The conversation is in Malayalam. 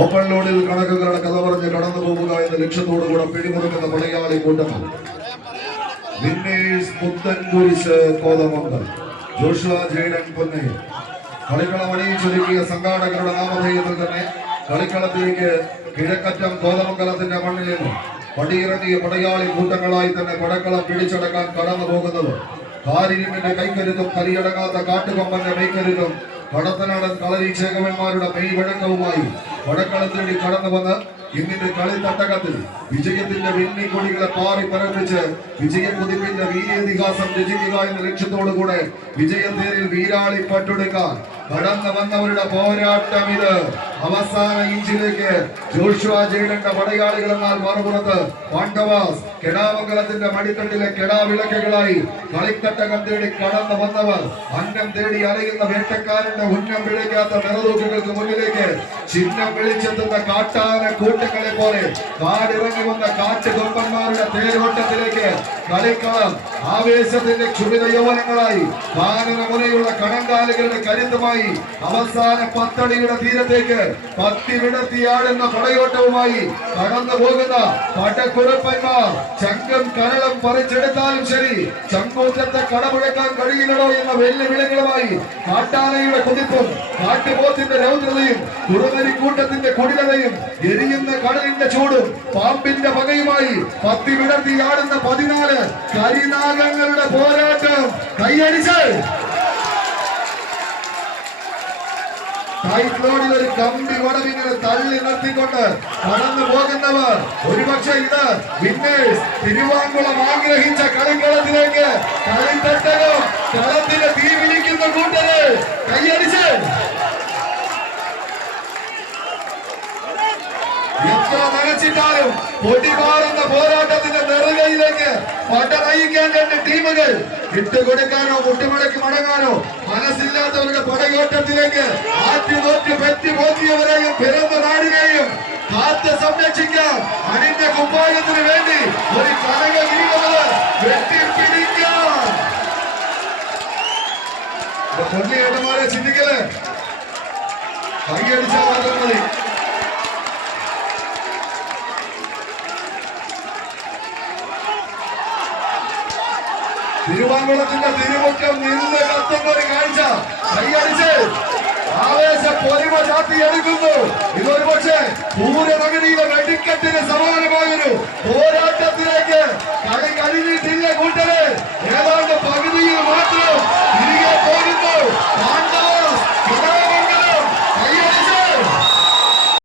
ഓപ്പൺ ലോഡിൽ കണക്കുകളുടെ കഥ പറഞ്ഞ് കടന്നു പോവുക എന്ന ലക്ഷ്യത്തോടുകൂടെ പിടിമുറുക്കുന്ന മലയാളി കൂട്ടങ്ങൾ വിന്നേഴ്സ് പുത്തൻകുരിശ് കോതമംഗൽ ജോഷുവ ജയൻ പൊന്നെ കളിക്കളം അണിയിച്ചൊരുക്കിയ സംഘാടകരുടെ നാമധേയത്തിൽ തന്നെ കളിക്കളത്തിലേക്ക് കിഴക്കറ്റം കോതമംഗലത്തിന്റെ മണ്ണിൽ നിന്ന് പടിയിറങ്ങിയ പടയാളി കൂട്ടങ്ങളായി തന്നെ പടക്കളം പിടിച്ചടക്കാൻ കടന്നു പോകുന്നത് കാരിരിമിന്റെ കൈക്കരുത്തും കരിയടങ്ങാത്ത കാട്ടുകൊമ്പന്റെ മെയ്ക്കരുത്തും കടത്തനാടൻ കളരി ചേകവന്മാരുടെ മെയ് വഴക്കവുമായി പടക്കളത്തേടി കടന്നു വന്ന് ഇന്നിന്റെ കളിത്തട്ടകത്തിൽ വിജയത്തിന്റെ വെണ്ണിക്കൊടികളെ പാറി പരപ്പിച്ച് വിജയക്കുതിപ്പിന്റെ വീര്യതിഹാസം രചിക്കുക എന്ന ലക്ഷ്യത്തോടുകൂടെ വിജയത്തേരിൽ വീരാളി പട്ടെടുക്കാൻ കടന്നു വന്നവരുടെ പോരാട്ടം ഇത്. അവസാന ഇഞ്ചിലേക്ക് ജോഷുവ ജയന്റെ പടയാളികൾ എന്നാൽ മറുപുറത്ത് പാണ്ഡവാസ് കെടാമംഗലത്തിന്റെ മടിത്തട്ടിലെ കെടാവിളക്കുകളായി കളിത്തട്ടകം തേടി കടന്നു വന്നവർ അന്നം തേടി അലയുന്ന വേട്ടക്കാരന്റെ ഉന്നം വിളിക്കാത്ത നിറതൂക്കുകൾക്ക് മുന്നിലേക്ക് ചിഹ്നം വിളിച്ചെത്തുന്ന കാട്ടാന കൂട്ടങ്ങളെ പോലെ കാടിറങ്ങി വന്ന കാട്ടുകൊമ്പന്മാരുടെ തേരോട്ടത്തിലേക്ക് കളിക്കളം ആവേശത്തിന്റെ ക്ഷുഭിത യൗവനങ്ങളായി കാനന മുനയുള്ള കണങ്കാലുകളുടെ കരുത്തുമായി അവസാന പത്തടിയുടെ തീരത്തേക്ക് പത്തി വിടർത്തിയാടുന്ന പടയോട്ടവുമായി കടന്നു പോകുന്ന പടക്കുഴപ്പന്മാർ ചങ്കം കരളം പറിച്ചെടുത്താലും ശരി ചങ്കൂറ്റത്തെ കടമുഴക്കാൻ കഴിയില്ലടോ എന്ന വെല്ലുവിളികളുമായി കാട്ടാനയുടെ കുതിപ്പും കാട്ടുപോത്തിന്റെ രൗദ്രതയും കുറുനരിക്കൂട്ടത്തിന്റെ കുടിലതയും എരിയുന്ന കടലിന്റെ ചൂടും പാമ്പിന്റെ പകയുമായി പത്തി വിടർത്തിയാടുന്ന 14 കരിനാഗങ്ങളുടെ പോരാട്ടം കൈയടിച്ച് ടൈറ്റ്ലോഡിൽ ഒരു കമ്പി വടവിങ്ങനെ തള്ളി നിർത്തിക്കൊണ്ട് കടന്നു പോകുന്നവർ ഒരുപക്ഷെ ഇത് വിന്നേഴ്സ് തിരുവാങ്കുളം ആഗ്രഹിച്ച കളിക്കളത്തിലേക്ക് കളിത്തട്ടകം കളത്തിന് തീ പിടിക്കുന്ന കൂട്ടര് കൈയടിച്ച് എത്ര നനച്ചിട്ടാലും പൊടിപാറുന്ന പോരാട്ടത്തിന്റെ നെറുകയിലേക്ക് പട നയിക്കാൻ 2 ടീമുകൾ വിട്ടുകൊടുക്കാനോ മുട്ടുമടക്കി മടങ്ങാനോ മനസ്സില്ലാത്തവരുടെ പടയോട്ടത്തിലേക്ക് ആറ്റുനോറ്റ് പെറ്റി പോറ്റിയവരെയും പിറന്ന നാടിനെയും കാത്ത് സംരക്ഷിക്കാൻ അണിന്റെ കുപ്പായത്തിന് വേണ്ടി ഒരു കനക വീഴുന്നത് വെട്ടിപ്പിടിക്കാൻ പൊന്നിയേട്ടന്മാരെ ചിന്തിക്കല് കൈയടിച്ചാൽ മാത്രം മതി. തിരുവാങ്കുളത്തിന്റെ തിരുമുറ്റം നിന്ന് കത്തുന്ന ഒരു കാഴ്ച കൈയടിച്ച് ആവേശ പൊലിമ ചാത്തിയെടുക്കുന്നു. ഇതൊരു പക്ഷേ പൂരനഗരിയിലെ വെടിക്കെട്ടിന് സമാനമായൊരു പോരാട്ട